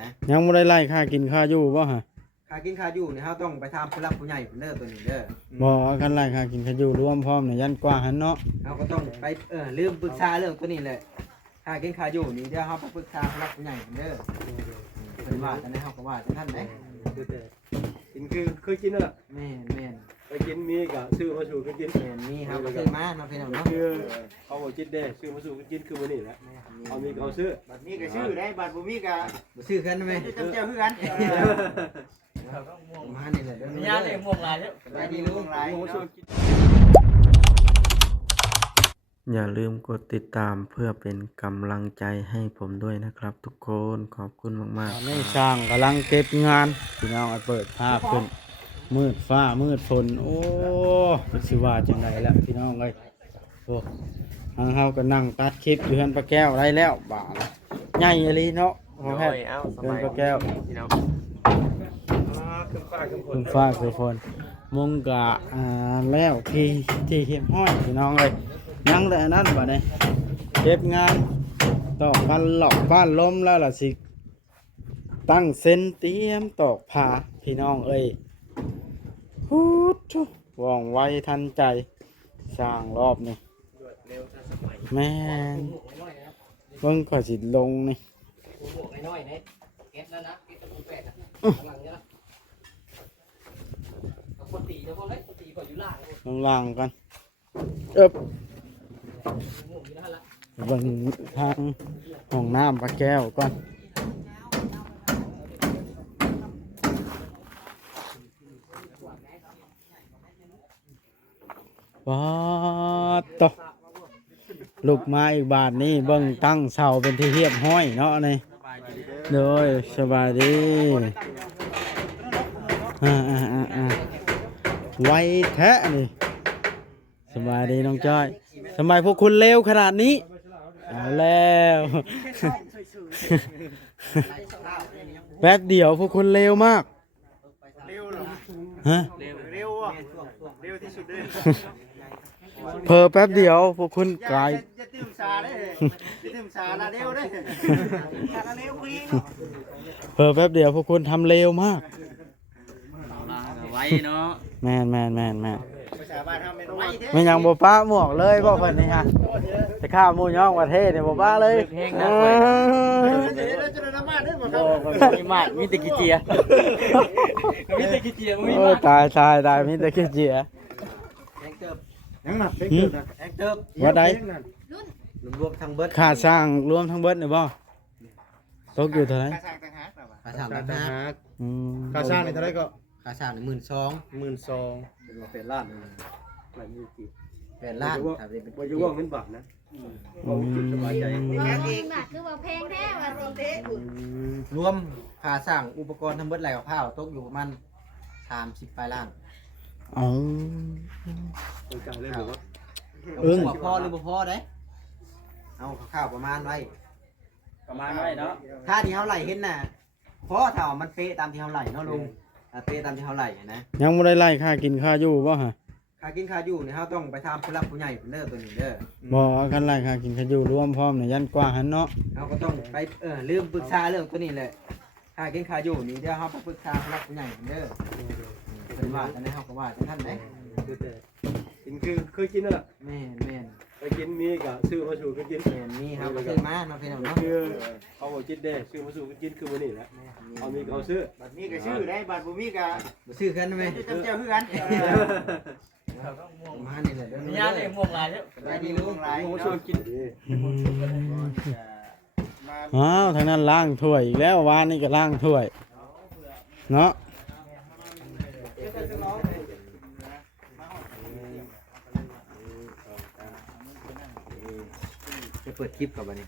นะยังบ่ได้ไล่ค่ากินค่าอยู่บ่ฮะค่ากินค่าอยู่นี่เฮาต้องไปถามผู้หลักผู้ใหญ่เพิ่นเด้อตัวนี้เด้อบ่กันไล่ค่ากินค่าอยู่รวมพร้อมเนี่ยยันกว่าหันเนาะเฮาก็ต้องไปลืมปรึกษาเรื่องตัวนี้แหละค่ากินค่าอยู่นี่เดี๋ยวเฮาไปปรึกษาผู้หลักผู้ใหญ่เพิ่นเด้อเพิ่นว่าจังได๋เฮาก็ว่าจังนั้นเด้กินคือเคยกินน่ะแม่นไปกินมีก็ซื้อมาสู่กันกินแม่นมีเฮาก็ซื้อมาเนาะพี่น้องเนาะคือเขาบอกกินได้ซื้อมาสู่กันกินคือมื้อนี้แหละเอามีก็เอาซื้อบัดนี้ก็ชื่อได้บัดบ่มีก็บ่ซื้อกันแม่จำเจ้าคือกันมานี่แหละมีญาติเลยม่วงหลายเด้อได้ดีลุงหลายอย่าลืมกดติดตามเพื่อเป็นกำลังใจให้ผมด้วยนะครับทุกคนขอบคุณมากๆนี่ช่างกำลังเก็บงานพี่น้องเปิดภาพขึ้นมืดฟ้ามืดฝนโอ้สิว่าจังไดแล้วพี่น้องเอ้ยโอ้ทางเฮาก็นั่งตัดคลิปอยู่เฮือนป้าแก้วได้แล้วบ่าใหญ่อีหลีเนาะพอแพทย์เฮือนป้าแก้วพี่น้องคุณฟ้าคือฝนมุงกะแล้วที่เฮ็ดห้อยพี่น้องเอ้ยยังแต่นั้นบ่ได้เก็บงานตอกกันหลอกบ้านล้มแล้วล่ะสิตั้งเส้นเตรียมตอกผ้าพี่น้องเอ้ยฮู้ทุว่องไวทันใจสร้างรอบนี่แม่นเบิ่งก็สิลงนี่น้อยๆเนี่ยเก็บแล้วนะเก็บตะปูแปดหลังเนี่ยนะปกติเจ้าพ่อเล็กปกติก็อยู่ล่าง ล่างกันเอิบเบิ่งทางห้องน้ำป้าแก้วก่อนว้าตอลูกมาอีกบาทนี่เบิ่งตั้งเสาเป็นที่เรียบห้อยเนาะนี่โดยสบายดีไวแท้นี่สบายดีน้องจ้อยทำไมพวกคุณเร็วขนาดนี้เอาแล้วแป๊บเดียวพวกคุณเร็วมากเร็วเหรอฮะเร็วอ่ะเร็วที่สุดเลยเพอแป๊บเดียวพวกคุณไกลจะตื่นสาได้จะตื่นสาละเร็วได้สาละเร็วคุยเพอแป๊บเดียวพวกคุณทำเร็วมากไว้เนาะแม่นภาษาบ้านทำเป็นไว้ไม่ยังบ่ป้าหมวกเลยบ่เพิ่นนี่ฮะจะข้ามหมู่ย่องประเทศเนี่ยบ่ป้าเลยเพลงนะเว้ยจะได้น้ำมันได้หมดครับมีมาดมีตะกี้เจียมีตะกี้เจียมีมาดตายมีตะกี้เจียยังน่ะเป็นเติบนะแองเติบว่าใดรวมทั้งเบิดค่าสร้างรวมทั้งเบิดนี่บ่ตกอยู่เท่าไหร่ค่าสร้างต่างหากค่าสร้างนี่เท่าไหร่ก็ค่าสร้างนี่12,000เป็นว่า8ล้านหลายมื้อกี่8ล้านถ้าเป็นบ่อยู่ว่าเงินบาทนะบ่จุดสบายใจบาทคือว่าแพงแท้ว่าสิรวมค่าสร้างอุปกรณ์ทั้งเบิดไหลกับข้าวตกอยู่ประมาณ30ปลายล้านจ่ายเลยบ่ว่าพอหรือบ่พอเด้เอาข้าวประมาณไว้เนาะถ้าที่เฮาไหลเห็นน่ะพอถ้ามันเป๊ะตามที่เฮาไหลเนาะลุงเป๊ะตามที่เฮาไหลนะยังบ่ได้ไล่ค่ากินค่าอยู่บ่ฮะค่ากินค่าอยู่นี่เฮาต้องไปถามผู้หลักผู้ใหญ่เพิ่นเด้อตัวนี้เด้อบ่กันไล่ค่ากินค่าอยู่รวมพร้อมเนี่ยยันกว่าหันเนาะเฮาก็ต้องไปลืมปรึกษาเรื่องตัวนี้แหละค่ากินค่าอยู่นี่เดี๋ยวเฮาไปปรึกษาผู้หลักผู้ใหญ่เพิ่นเด้อเพิ่นว่าจังได๋เฮาก็ว่าจังนั้นเด้กินคือเคยกินน่ะแม่นไปกินมีก็ซื้อมาสู่กันกินแม่นมีเฮาก็ซื้อมาเนาะพี่น้องเนาะคือเขาบอกกินได้ซื้อมาสู่กันกินคือมื้อนี้แหละเอามีก็เอาซื้อบัดนี้ก็ชื่อได้บัดบ่มีก็บ่ซื้อกันแม่จำเจ้าคือกันมานี่แหละมีญาติเลยม่วงหลายเด้อได้ดีลุงหลายชวนกินทางนั้นล้างถ้วยอีกแล้ววานนี้ก็ล้างถ้วยเนาะจะเปิดคลิปกับบัดนี้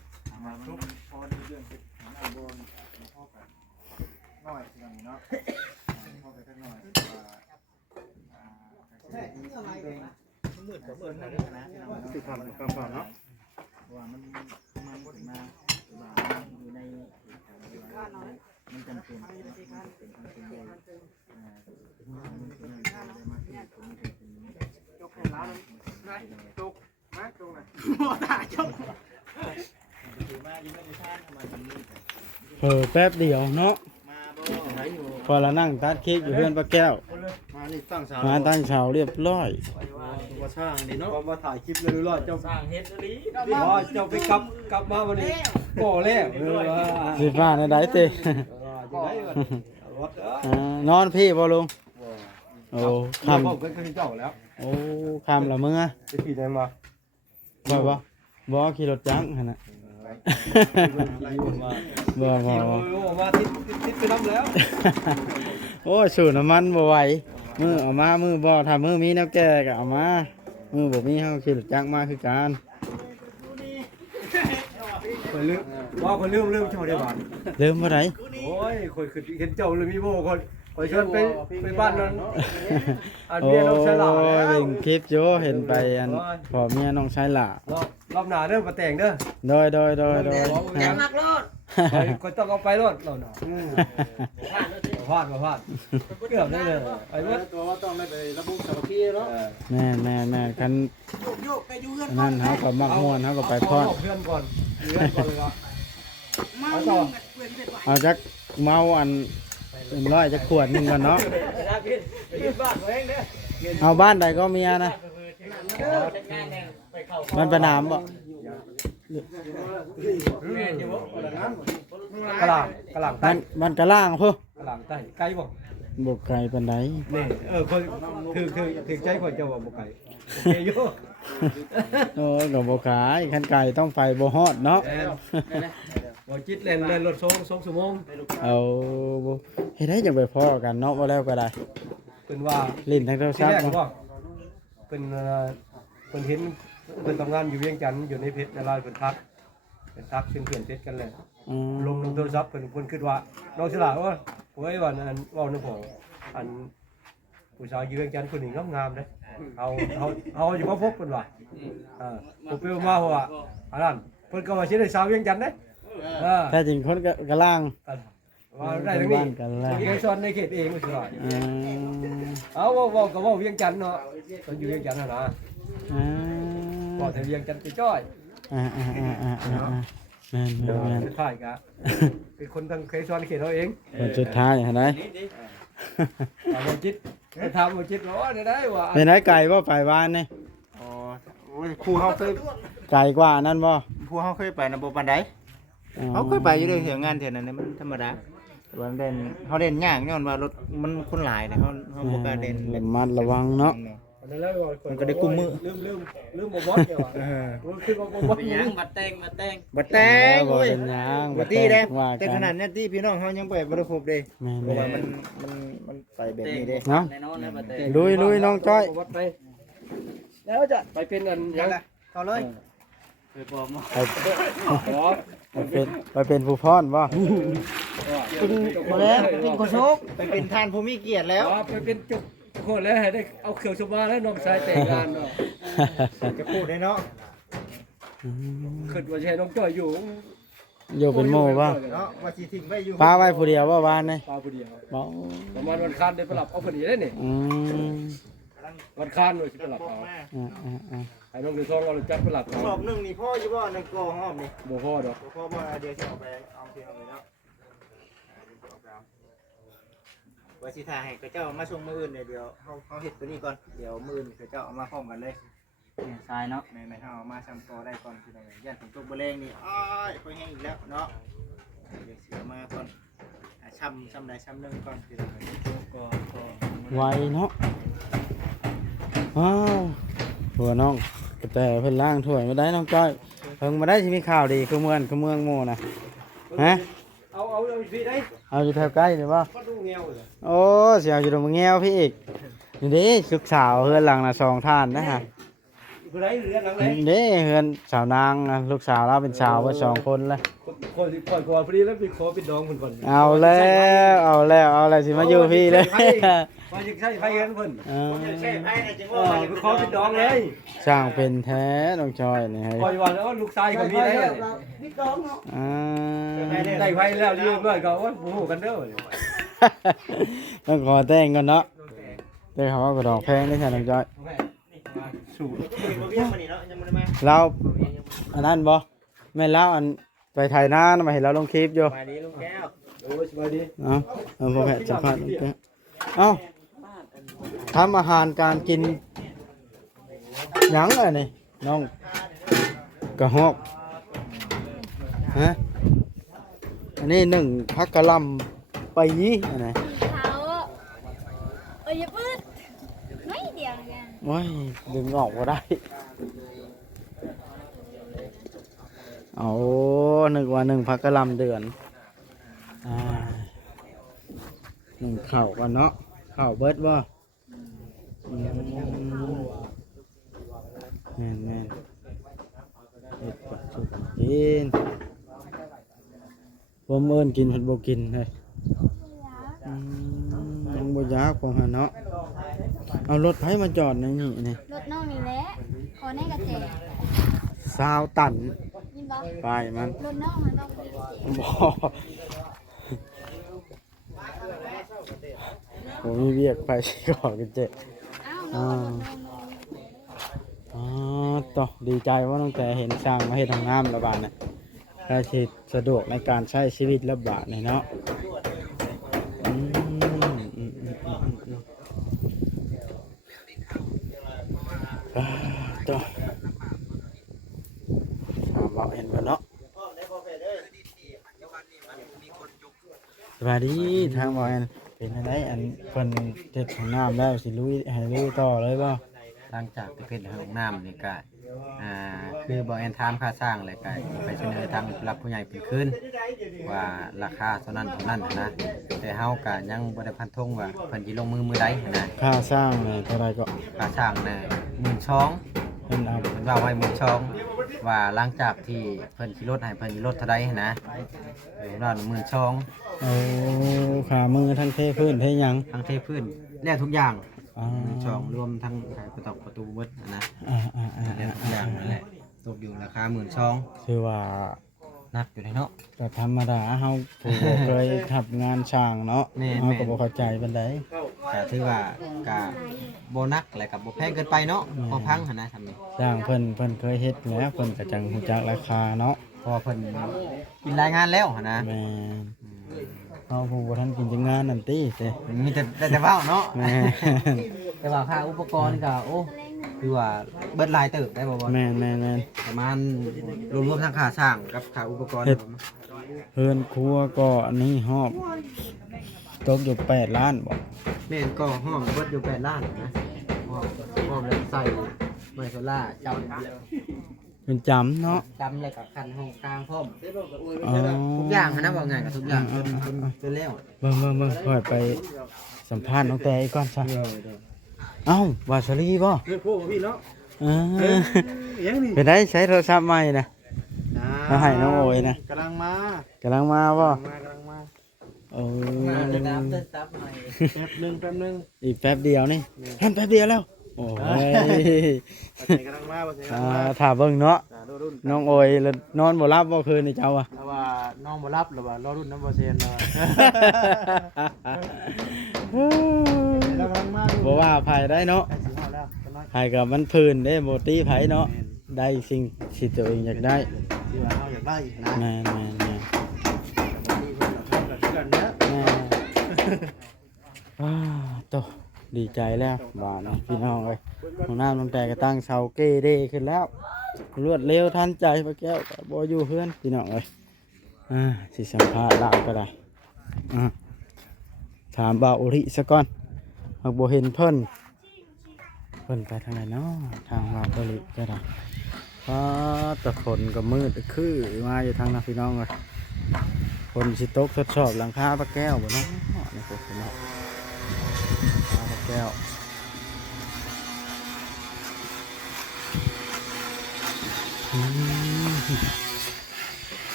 สิความเนาะว่ามันถึงมาอยู่ในมันจำเป็นเป็นความจริงเลยจกให้ล้านจกมาจกนะโมตาจก ถือมายังไม่ได้ทานทำไมมันนี่แต่ เผลอแป๊บเดียวเนาะ มาบ่ พอเรานั่งตัดเค้กอยู่เพื่อนป้าแก้ว มานี่ตั้งสาว มาตั้งเช้าเรียบร้อย ว่าช่างนี่เนาะ พอมาถ่ายคลิปเลยรอดเจ้า สร้างเฮ็ดอีหลี เจ้าไปกลับมาวันนี้ก่อแล้วว่า สิฟ้าในใดเต อยู่ไหนวะรถนอนพี่บ่ลุงโอ้ ทำ คำ ผมเป็นเจ้าแล้ว โอ้คำละเมื่อ จะขี่ได้มา บ่ขี่รถจักรหั่นน่ะ บ่ ขี่มาติดไปน้ำแล้ว โอ้สูน้ำมันบ่ไหวมือเอามามือบ่ถ้ามือมีแนวแก่ก็เอามามือบ่มีเฮาขี่รถจักรมาคือกัน คนลืมว่าคนลืมเจ้าได้บ้าน ลืมบ่ได้ โอ้ยคนคือเห็นเจ้าเลยมีโบคนชวนไปบ้านนั้นอัน โอ้ เมียน้องชายหล่าแล้ว เบิ่งคลิปอยู่เห็นไปอันพ่อเมียน้องชายหล่าร อบหน้าเด้อมาแต่งเด้อ โดย อย่ามักรถ คนต้องเอาไปรถเราเนาะพลาดเกือบได้เลยไอ้เมื่อ ตัวว่าต้องได้ไประบุสามัคคีเนาะ แม่คันนั่นเฮาก็มักม่วนเฮาก็ไปพอด เพื่อนก่อนเลยก็เอาต่อ เอาจักเมาอันเป็นร้อยจักขวดหนึงก่อนเนาะเอาบ้านใดก็เมียนะมันประนามบ่ กระหล่ำใต้ มันกะล่างพุ่น กระหล่ำใต้ไกลบ่ บ่ไกลปานใด นี่คนถือใจคนจะว่าบ่ไกลโอเคอยู่ โอ้ยก็บ่ขายคันไก่ต้องไปบ่ฮอดเนาะ บ่จิตเล่นรถ2ชั่วโมง เอาบ่เฮ็ดให้จังไปพ้อกันเนาะบ่แล้วก็ได้ เป็นว่า ลิ้นทางโทร ที่ ศัพ แร ท์ ก บ่ บ่เป็นเห็นเป็นทำงานอยู่เวียงจันทร์อยู่ในเพชรในลายเป็นทักซึ่งเพื่อนเพชรกันเลย อืม ลงโทรศัพท์เพิ่นคิดว่าน้องฉลาดว่าโอ้ยว่านั้นเว้านำผมอันผู้สาวอยู่เวียงจันทร์คนนี้งามๆเด้เอาอยู่มาพบเพิ่นว่าผมไปมาว่าอันนั้นเพิ่นก็ว่าสิได้สาวเวียงจันทน์เด้แท้จริงคนกะล่าง ว่าได้ทั้งนี้ กันแล้ว เวียงจันทน์ในเขตเองไม่ใช่ว่า อืม เอาว่าก็ว่าเวียงจันทน์เนาะเพิ่นอยู่เวียงจันทน์นะ อ่า ก็แต่เวียงจันทน์ไปจ้อย แม่น สุดท้ายก็เป็นคนทางเคยสอนเขตเราเอง คนสุดท้ายหั่นได้ ถามว่าจิตไปถามว่าจิตว่าได้ว่า เป็นไก่บ่ไปบ้านนี่ อ๋อโอ้ยครูเฮาเคย ไก่กว่านั่นบ่ ครูเฮาเคยไปนะบ่ปานใดเฮาเคยไปอยู่เด้เที่ยวงานเที่ยวนั้นมันธรรมดาแต่ว่าเล่นเฮาเล่นยากย้อนว่ารถมันคนหลายนะเฮาบ่กล้าเล่น ระมัดระวังเนาะ มันก็ได้กุมมือลืมบ่บอสเดียวมันคือบ่บอส ยังบัดแตง บัดแต่ง บ่ โอ้ย เป็นหยัง บ่ตีเด้ ว่า แต่ กั ข น นาดเนี้ยที่พี่น้องเฮายังไปบ่ได้พบเด้ แม่ เพราะว่า ๆ มันไปแบบนี้เด้ เนาะ แน่นอนนะบัดแตง ลุยน้องจ้อย วัดไปแล้วจะไปเป็นอันยัง เข้าเลย ไปเป็นผู้พรบ่ บ่แล้วเป็นโคชกไปเป็นท่านผู้มีเกียรติแล้ว ไปเป็นจุกคนแล้วให้ได้เอาเขียวชมาแล้วน้องชายแต่งงานเนาะ จะพูดได้เนาะ คิดว่าใช่น้องจ้อยอยู่ อยู่เป็นหมู่บ่ เนาะว่าสิทิ้งไว้อยู่ ป้าไว้ผู้เดียวบ่บ้านนี่ ปลาผู้เดียว บ่ ประมาณวันคานได้ไปหลับเอาพอดีได้นี่ อืม วันคานเลยสิไปหลับเอา ให้น้องเดือดทองเราจัดไปหลับ ส เอา อบหนึงนี่พ่ออยู่บ่ในกอหอมนี่ บ่พอดอก พ่อบ่เดี๋ยวสิเอาไปเอาเพียงเอาไปเนาะว่าสิถ่ายให้เขาเจ้ามาส่งมื้ออื่นเนี่ยเดี๋ยวเฮาเฮ็ดตัวนี้ก่อนเดี๋ยวมื้ออื่นเขาเจ้าเอามาพร้อมกันเลย ทรายเนาะ แม่ๆเฮาเอามาซ้ำต่อได้ก่อนคือได้ย่านฝนตกบ่แรงนี่อ้ายไปแห้งอีกแล้วเนาะเดี๋ยวสิเอามาก่อนช้ำใดช้ำหนึงก่อนคือได้ก็ ไวเนาะว้าวหัวน้องแต่เพิ่นล้างถ้วยมาได้น้องจ้อยเพิ่งมาได้สิมีข่าวดีคือเมืองหมู่น่ะฮะ เอาพี่ได้ เอาอยู่แถวใกล้นี่บ่ ก็ดูเงี้ยวเลย โอ้เสียวอยู่ตรงแง้วพี่อีกนี่เด้ลูกสาวเฮือนหลังน่ะ2ท่านนะฮะ คือไรเรือนหลังไร เด้เฮือนสาวนางน่ะลูกสาวเราเป็นสาวเบิด2คนเลย คนที่ปล่อยก่อนพอดีแล้วไปขอเป็นดองคนก่อน เอาแล้วสิมาอยู่พี่เลย มาจากใช่ไฟกันเพิ่น ใช่ไผน่ะจัง เอ ว่า อไปขอเป็นดองเลย ช่างเป็นแท้น้องจอยนี่เฮ้ย ปล่อยวันแล้วลูกชายก็มีได้ อ่า ได้ไฟแล้วยืมเลยก็ว่าโอ้โหกันเด้อ ต้องขอแต่งก่อนเนาะแต่เขาก็ดอกแพงได้ใช่น้องจอย สูตร บ่เวียงมานี่เนาะยังบ่ได้มา เราอันนั้นบ่แม่นเราอัน ไปถ่ายหน้ามาเห็นเราลงคลิปอยู่ สบายดีลุงแก้วโอ้ยสบายดี เอาพอแพทย์สัมภาษณ์ลุงแก้วเอาทำอาหารการกินหยังอะไรนี่น้องกระหอกฮะอันนี้หนึ่งพักกะหลำปีอันไหน เขาเอ้ยอย่าปืดน้อยเดียวเนี่ย ว้ายดึงออกมาได้เอานึกว่าหนึ่งพักกะหลำเดือนหนึ่งเข่ากันเนาะเข่าเบิดบ่แม่นแม่นเฮ็ดปัจจุบันกินผมเอิ้นกินเพิ่นบ่กินเลยยังบ่อยากว่าหั่นเนาะเอารถไผมาจอดในนี่นี่ รถน้องนี่แหละขอแน่กระแจ 20 ตัน ยินบอก ไปมัน รถน้องมันต้องมี บ่ผมมีเวียกไปสิก่อนกันเจ๊ อ้าวน้องรถน้อง อ๋อต่อดีใจว่าตั้งแต่เห็นสร้างมาเฮ็ดทางน้ำระบาดน่ะได้สิสะดวกในการใช้ชีวิตระบาดนี่เนาะต่อถามบอกเห็นบ่เนาะสวัสดีทางบอกเป็นอะไรอันเพิ่นเฮ็ดทางน้ำแล้วสิลุยให้ลุยต่อเลยบ่ หลังจากที่เพชรห้องน้ำนี่ก็คือบ่แอนทามค่าสร้างเลยก็ไปเสนอทางผู้รับผู้ใหญ่เป็นคืนว่าราคาเท่านั้นนะแต่เฮาก็ยังบ่ได้พันธงว่าเพิ่นสิลงมือใดนะ ค่าสร้างเนี่ยเท่าไรก็ ค่าสร้างน่ะ12,000 เพิ่นเอา เพิ่นว่าไว้12,000ว่าหลังจากที่เพิ่นสิลดให้เพิ่นสิลดเท่าใดนะเรา12,000 เอาขามือทั้งเทพื้นเทหยัง ทั้งเทพื้นแล้วทุกอย่าง อ๋อ 12,000รวมทั้งประตูเบิดนะ แล้วทุกอย่างนั่นแหละตกอยู่ราคา12,000 คือว่า นักอยู่ในเนาะ ก็ธรรมดาเฮาผู้บ่เคยทำงานช่างเนาะ แม่นๆ เฮาก็บ่เข้าใจปานใด ก็ถือว่าก็บ่นักและก็บ่แพงเกินไปเนาะพอพังหั่นนะทำนี่ สร้างเพิ่นเคยเฮ็ดแล้วเพิ่นก็จังรู้จักราคาเนาะ พอเพิ่นกินรายงานแล้วหั่นนะ แม่นเฮาผู้บ่ทันกินจังงานนั่นติเด้ มีแต่เว้าเนาะ แม่น แต่ว่าค่าอุปกรณ์ก็โอ้คือว่าเบิดหลายเติบได้บ่บ่ แม่น ประมาณรวมๆทั้งค่าสร้างกับค่าอุปกรณ์ เฮือนครัวก็อันนี้ฮอบตกอยู่8ล้านบ่ แม่นก็ห้องเบิดอยู่8ล้านนะห้องแล้วใส่ไมโซล่าจำ เป็นจำเนาะ จำเลยกับคันห้องกลางพร้อม อ๋อ ทุกอย่างนะว่าไงกับทุกอย่างจนแล้ว เบิ่งค่อยไปสัมภาษณ์น้องแต่อีกก่อนซะเอ้าวาสลีบ่ เฮ้ยพวกพี่เนาะ เออ ยังนี่ เป็นได้ใช้โทรศัพท์ใหม่นะมาให้น้องโอยนะ กำลังมาก ำลังมาบ่ กำลังมา โอ้ เติมน้ำเติมซับหน่อย แป๊บหนึง อีกแป๊บเดียวนี่ท่านแป๊บเดียวแล้วโอ้ย บ่ใช่กำลังมาบ่ใช่กำลังมา ถ้าเบิ่งเนาะ รุ่น น้องโอยแล้วนอนบ่หลับบ่คืนนี่เจ้าอ่ะ แต่ว่าน้องบ่รับหรือว่ารอรุ่นน้ำบ่เซนกำลังมา บ่ว่าไผได้เนาะ ใกล้สิฮอดแล้วกันน้อย ไผกับมันพื้นเด้บ่ตีไผเนาะได้สิ่งที่ตัวเองอยากได้ ที่ว่าเฮาอยากได้นะ แม่น นี่เพิ่นก็ทำกับกันนะ ๆอ้าโตดีใจแล้วบ้านนี้พี่น้องเอ้ยห้องน้ำน้ำแต่ก็ตั้งเสาเก้เด้ขึ้นแล้วรวดเร็วทันใจพระแก้วก็บ่อยู่เฮือนพี่น้องเอ้ยสิสัมภาษณ์ลาวก็ได้ถามบ่าวอุริซะก่อนหากบ่เห็นเพิ่นไปทางไหนเนาะทางบ่าวอุริก็ได้ตะฝนก็มืดคือมาอยู่ทางนั้นพี่น้องเอ้ยฝนสิตกทดสอบหลังคาพระแก้วบ่เนาะนี่พวกพี่น้องพระแก้ว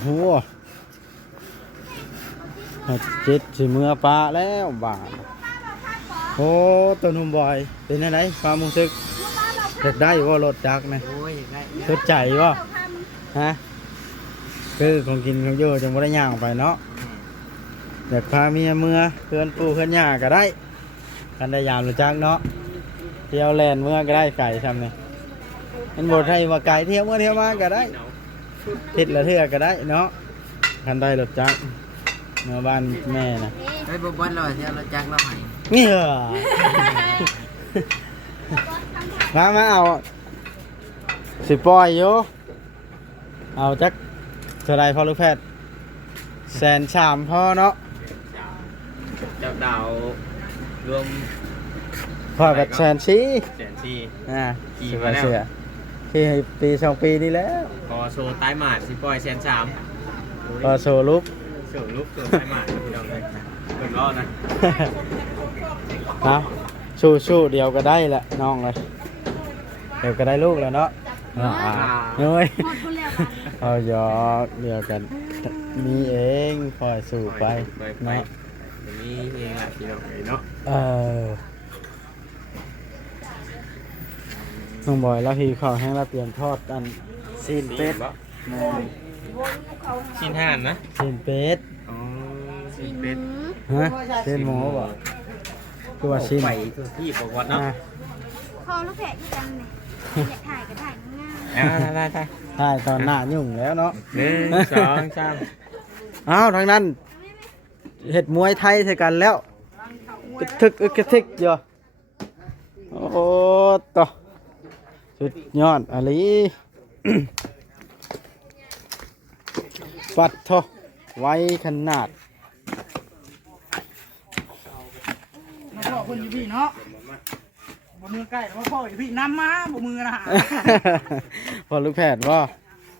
โอ้จิตสิเมื่อปลาแล้วบาทโอ้ตัวหนุ่มบอยเป็นอะไรความรู้สึกเด็ดได้ว่ารถจักรนะ โอ้ยได้ สดใจว่ฮะคือของกินของโยจังบ่ได้ย่างไปเนาะอยากพาเมียเมื่อเพื่อนปู่เพื่อนย่าก็ได้ กันได้ยามรู้จักเนาะเที่ยวแลนเมื่อก็ได้ไก่ทำนี่มันบ่ได้ว่าไก่เที่ยวเมื่อเที่ยวมาก็ได้ทิศละเทื่อก็ได้เนาะคันได้รู้จักเมื่อบ้านแม่น่ะ เฮ้ยบ่เราเที่ยวเราจักเราให้ นี่เหรอ มาเอาสิปล่อยอยู่เอาจักเท่าไรพอลูกแพทย์130,000พอเนาะ เจ้าดาวรวม พอกับ140,000 แสนสี่ ขี่มาเสือขี่ให้ปี2 ปีนี่แล้ว พอโซใต้หมาดสิปล่อยแสนสาม พอโซลุก เสือลูกเสือใต้หมาดพี่น้องเลยเปิดรอดนะ นะสู้เดียวก็ได้แหละน้องเลยเดี๋ยวก็ได้ลูกแล้วเนาะเฮ้ย หมดคนแล้ว เอาหยอกเดียวกันมีเองคอยสู้ไปเนาะ อย่างนี้เองแหละพี่น้องเลยเนาะ น้องบอยแล้วพี่เขาให้เราเปลี่ยนทอดอันซีนเป็ด ชิ้นห่านนะ ซีนเป็ด อ๋อชิ้นเป็ด ฮะซีนหมูบ่ตัวซีน ไปทุกที่บอกว่าเนาะ พอแล้วแผลที่จังเนี่ยอยากถ่ายก็ถ่ายง่าย ได้ ใช่ตอนหน้ายุ่งแล้วเนาะ 1 2 3 อ้าวทางนั้นเห็ดมวยไทยใส่กันแล้วกระทึกกระทึกอยู่โอ้ต่อสุดยอดอะไร ปัดทอไว้ขนาด มาพ่อคนอยู่พี่เนาะบ่มือใกล้มาพ่ออยู่พี่น้ำมาบ่มือนะฮะ พอลูกแพทย์ว่า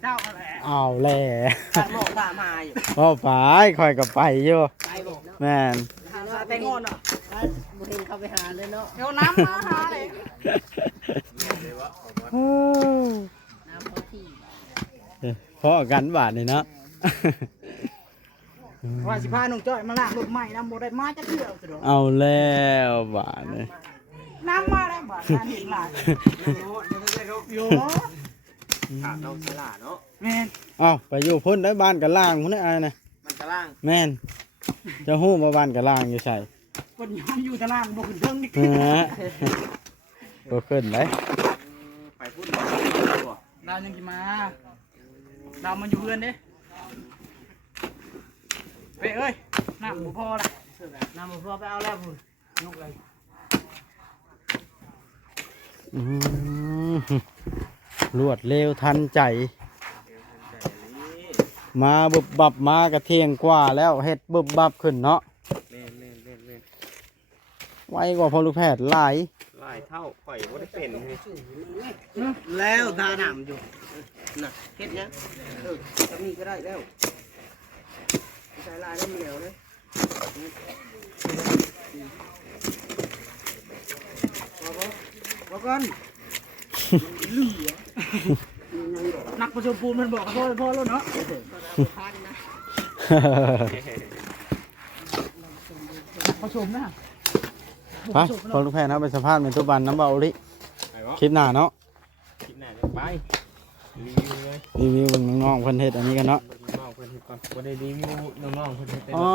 เจ้าอะไร เอาแหล่ บอกตามมาอยู่ พ่อไปคอยกับไปอยู่ ไปบอก แม่น หาแต่งอนอ่ะ บ่เห็นเขาไปหาเลยเนาะ เดี๋ยวน้ำมาหาเลย น้ำเขาที่ พ่อกันบาทนี่เนาะ ว่าสิพาน้องจ้อยมาล้างรถใหม่น้ำบ่ได้มาจะเที่ยวสิดอก เอาแล้วบาทนี่ น้ำมาได้บ่ทานเห็นหลายโย ถามน้องสลาเนาะ แม่น เอาไปอยู่พุ่นได้บ้านกับล่างพุ่นได้อะไรนะ มันกระล่าง แม่นจะหู้มาบ้านกับล่างอยู่ใส่ คนยอมอยู่ตารางบ่ขึ้นเทิงนี่ ฮะก็ขึ้นได้ ไปพูด ดาวยังสิมาดาวมันอยู่เพื่อนเด้เป้เอ้ยน้ำบ่พอละ น้ำบ่พอไปเอาแล้วพุ่น ยกเลย อืมรวดเร็วทันใจ มาบึบบับมากระเที่ยงกว่าแล้วเฮ็ดบึบบับขึ้นเนาะ เล่น ไวกว่าพอลูกแพทย์หลาย ไล่เท่าข่อยบ่ได้เป็นเลย แล้วตาดำอยู่น่ะเฮ็ดยังจะมีก็ได้แล้วใส่ลายแล้วมันเหลวเลยบ่ก่อน นักประชมปูนมันบอกพ่อแล้วเนาะ ผสมนะ ไปพอลูกแพทย์เอาไปสัมภาษณ์เป็นทุกวันน้ำเบาลิคลิปหน้าเนาะ คิดหน้าจะไปรีวิวเลย รีวิวน้องๆเพิ่นเฮ็ดอันนี้กันเนาะ น้องเพิ่นเฮ็ดก่อนบ่ได้รีวิวน้องๆเพิ่นเฮ็ดเต็ม อ๋อ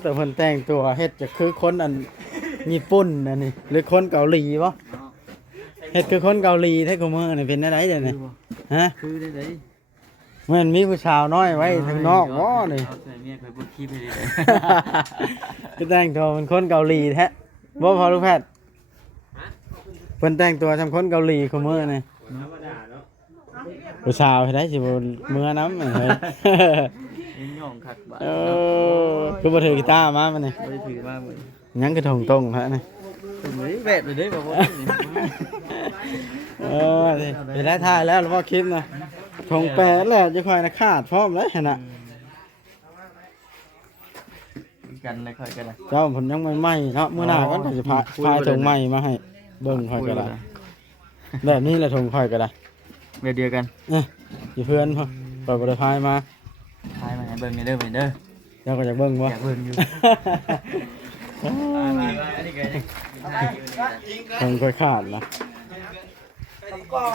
แต่เพิ่นแต่งตัวเฮ็ดจะคือคนอันญี่ปุ่นอันนี้หรือคนเกาหลีบ่เฮ็ดคือคนเกาหลีแท้กูมื้อนี่เป็นได้ไดเดี๋ยวนี้ฮะ คือได้ได เหมือนมีผู้ชาวน้อยไว้ทางนอกบ่นี่ เอาใส่เมียไปบ่คลิปให้ได้ คือแต่งตัวเป็นคนเกาหลีแท้บ่พอลูกแพทย์เพิ่นแต่งตัวทำคนเกาหลีกูมื้อนี่ ธรรมดาเนาะ ผู้ชาวให้ได้สิบ่เมื่อน้ำเฮ้ย ย่องคักบ่ เออคือบ่ถือกีตาร์มามันนี่ บ่ได้ถือมาเหมือน ยังคือตรงๆฮะนี่ แวดเลยเด้บ่ว่า เออไปได้ถ่ายแล้วหรือว่าคลิปนะทงแปดแล้วจะคอยนะขาดพร้อมเลยน่ะ กันเลยค่อยกันนะ เจ้าผมยังไม่ไหม้เนาะมื้อหน้าก็จะพาทงใหม่มาให้เบิ่งคอยก็ได้แบบนี้แหละทงคอยก็ได้ เดียวกัน อยู่เพื่อนพอปล่อยบ่ได้พายมา ทายมาให้เบิ่งเด้อเด้อ เจ้าก็จะเบิ่งบ่ อยากเบิ่งอยู่อันนี้ก็ ทงค่อยขาดนะ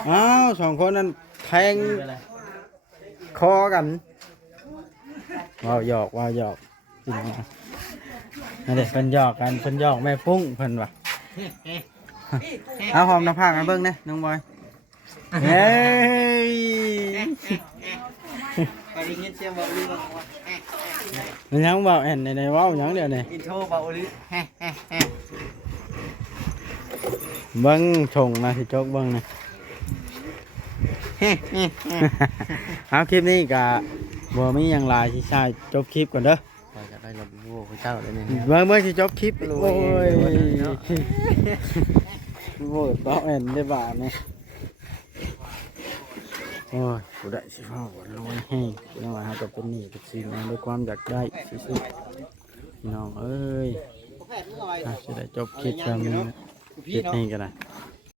อ้าวสองคนนั้นแทงคอกันว้าวหยอกจริงนะนั่นเด็กเพิ่นหยอกกันเพิ่นหยอกแม่ปุ้งเพิ่นว่ะ เอาหอมน้ำผักมาเบิ่งนะน้องบอยเฮ้ย ไปได้ยินเสียงบอกลีว่า มันยังบอกเห็นในเว้ายังเดียวนี่ อินโทรบอกลี เบิ่งชงนะสิจกเบิ่งนะเอาคลิปนี้ก็บ่มีหยังหลายสิใช้จบคลิปก่อนเด้อ ก็จะได้รับรู้พระเจ้าได้เนี่ย เบิ่งสิจบคลิปโอ้ยโว้ยบ่เห็นได้บาทนี่โอ้ยกูได้สิฟ้าบ่รวยแฮงพี่น้องเฮาก็เป็นหนี้เป็นสินด้วยความอยากได้ซื่อๆพี่น้องเอ้ย แพทย์หน่อย สิได้จบคลิปแบบนี้คลิปนี้ก็ได้